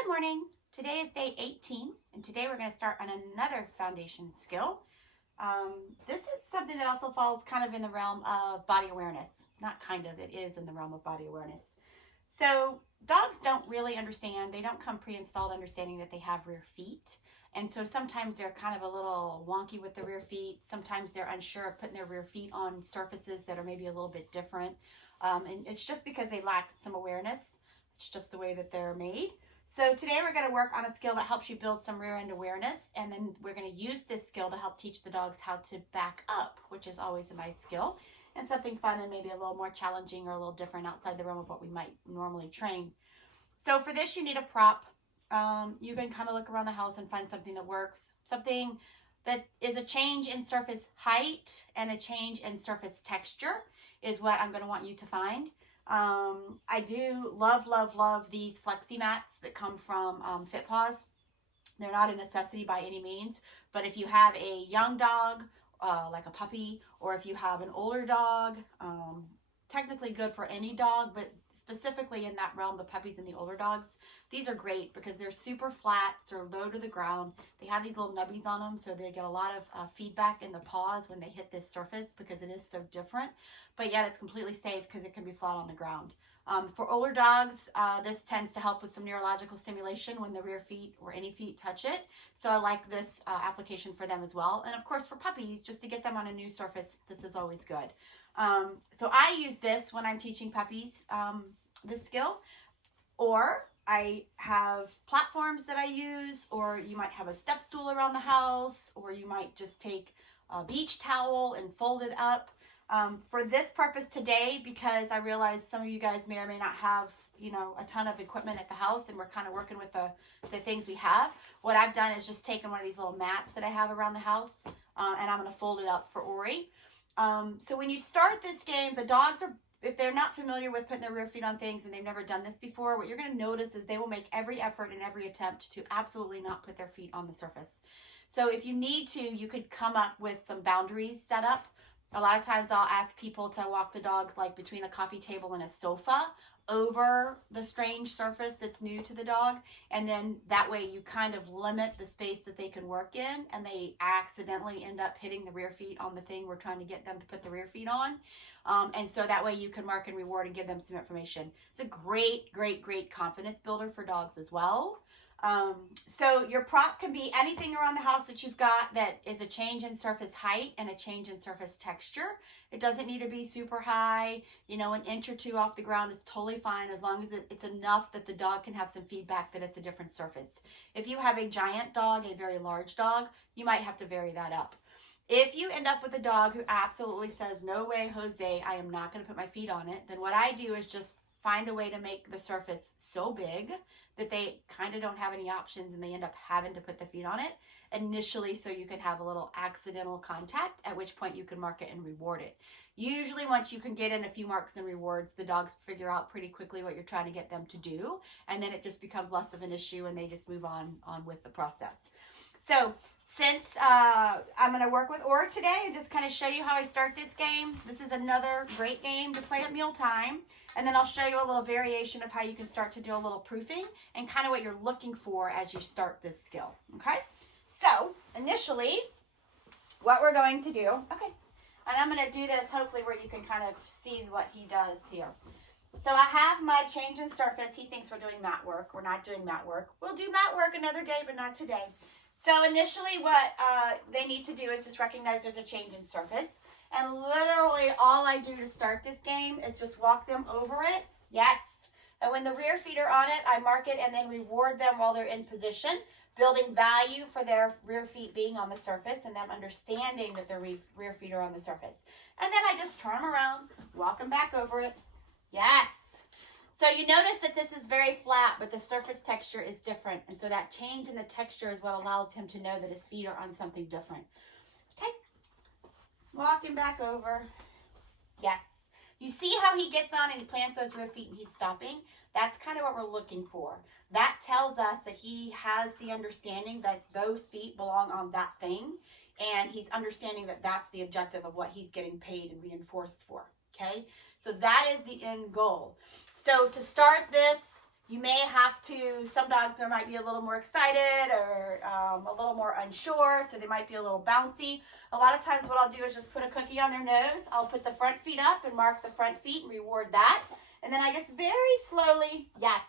Good morning. Today is day 18, and today we're going to start on another foundation skill. This is something that also falls kind of in the realm of body awareness. It's not kind of, it is in the realm of body awareness. So dogs don't really understand, they don't come pre-installed understanding that they have rear feet. And so sometimes they're kind of a little wonky with the rear feet. Sometimes they're unsure of putting their rear feet on surfaces that are maybe a little bit different. And it's just because they lack some awareness. It's just the way that they're made. So today we're going to work on a skill that helps you build some rear end awareness, and then we're going to use this skill to help teach the dogs how to back up, which is always a nice skill and something fun and maybe a little more challenging or a little different outside the realm of what we might normally train. So for this you need a prop. You can kind of look around the house and find something that works, something that is a change in surface height and a change in surface texture is what I'm going to want you to find. I do love these flexi mats that come from FitPaws. They're not a necessity by any means, but if you have a young dog, like a puppy, or if you have an older dog, technically good for any dog, but specifically in that realm, the puppies and the older dogs, these are great because they're super flat, so low to the ground. They have these little nubbies on them, so they get a lot of feedback in the paws when they hit this surface because it is so different, but yet it's completely safe because it can be flat on the ground. For older dogs, this tends to help with some neurological stimulation when the rear feet or any feet touch it. So I like this application for them as well. And of course for puppies, just to get them on a new surface, this is always good. So I use this when I'm teaching puppies this skill, or I have platforms that I use, or you might have a step stool around the house, or you might just take a beach towel and fold it up. For this purpose today, because I realize some of you guys may or may not have, a ton of equipment at the house, and we're kind of working with the things we have. What I've done is just taken one of these little mats that I have around the house, and I'm going to fold it up for Ori. So when you start this game, the dogs are, if they're not familiar with putting their rear feet on things and they've never done this before, what you're going to notice is they will make every effort and every attempt to absolutely not put their feet on the surface. So if you need to, you could come up with some boundaries set up. A lot of times I'll ask people to walk the dogs like between a coffee table and a sofa over the strange surface that's new to the dog, and then that way you kind of limit the space that they can work in, and they accidentally end up hitting the rear feet on the thing we're trying to get them to put the rear feet on. And so that way you can mark and reward and give them some information. It's a great confidence builder for dogs as well. So your prop can be anything around the house that you've got that is a change in surface height and a change in surface texture. It doesn't need to be super high, an inch or two off the ground is totally fine as long as it's enough that the dog can have some feedback that it's a different surface. If you have a giant dog, a very large dog, you might have to vary that up. If you end up with a dog who absolutely says, no way, Jose, I am not going to put my feet on it, then what I do is just find a way to make the surface so big that they kind of don't have any options and they end up having to put the feet on it initially, so you can have a little accidental contact, at which point you can mark it and reward it. Usually once you can get in a few marks and rewards, the dogs figure out pretty quickly what you're trying to get them to do, and then it just becomes less of an issue and they just move on with the process. So since I'm going to work with Ori today and just kind of show you how I start this game, this is another great game to play at mealtime. And then I'll show you a little variation of how you can start to do a little proofing and kind of what you're looking for as you start this skill. Okay, so initially what we're going to do, and I'm going to do this hopefully where you can kind of see what he does here. So I have my change in surface. He thinks we're doing mat work. We're not doing mat work. We'll do mat work another day, but not today. So initially what they need to do is just recognize there's a change in surface. And literally all I do to start this game is just walk them over it. Yes. And when the rear feet are on it, I mark it and then reward them while they're in position, building value for their rear feet being on the surface and them understanding that their rear feet are on the surface. And then I just turn them around, walk them back over it. Yes. So you notice that this is very flat, but the surface texture is different. And so that change in the texture is what allows him to know that his feet are on something different. Okay. Walking back over. Yes. You see how he gets on and he plants those rear feet and he's stopping? That's kind of what we're looking for. That tells us that he has the understanding that those feet belong on that thing, and he's understanding that that's the objective of what he's getting paid and reinforced for. Okay? So that is the end goal. So to start this, You may have to, some dogs might be a little more excited or a little more unsure, so they might be a little bouncy. A lot of times what I'll do is just put a cookie on their nose. I'll put the front feet up and mark the front feet and reward that. And then I just very slowly, yes,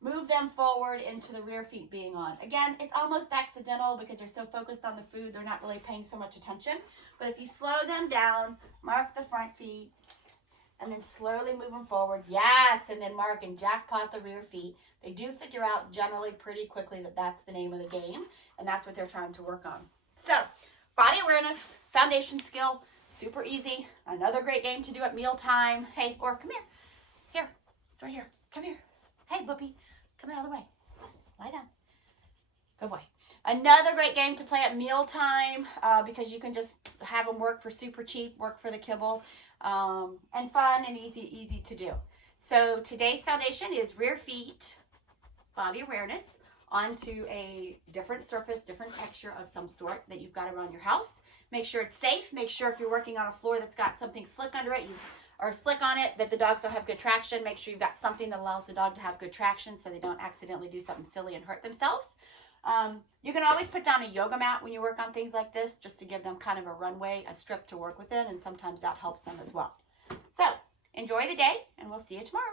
move them forward into the rear feet being on. Again, it's almost accidental because they're so focused on the food, they're not really paying so much attention. But if you slow them down, mark the front feet, and then slowly move them forward. Yes, and then mark and jackpot the rear feet. They do figure out generally pretty quickly that that's the name of the game, and that's what they're trying to work on. So, body awareness, foundation skill, super easy. Another great game to do at mealtime. Hey, or come here. Here, it's right here. Come here. Hey, Boopy, come out of the way. Lie down. Good boy. Another great game to play at mealtime because you can just have them work for super cheap, work for the kibble, and fun and easy to do. So today's foundation is rear feet, body awareness, onto a different surface, different texture of some sort that you've got around your house. Make sure it's safe. Make sure if you're working on a floor that's got something slick under it, or slick on it, that the dogs don't have good traction. Make sure you've got something that allows the dog to have good traction so they don't accidentally do something silly and hurt themselves. You can always put down a yoga mat when you work on things like this, just to give them kind of a runway, a strip to work within, and sometimes that helps them as well. So, enjoy the day, and we'll see you tomorrow.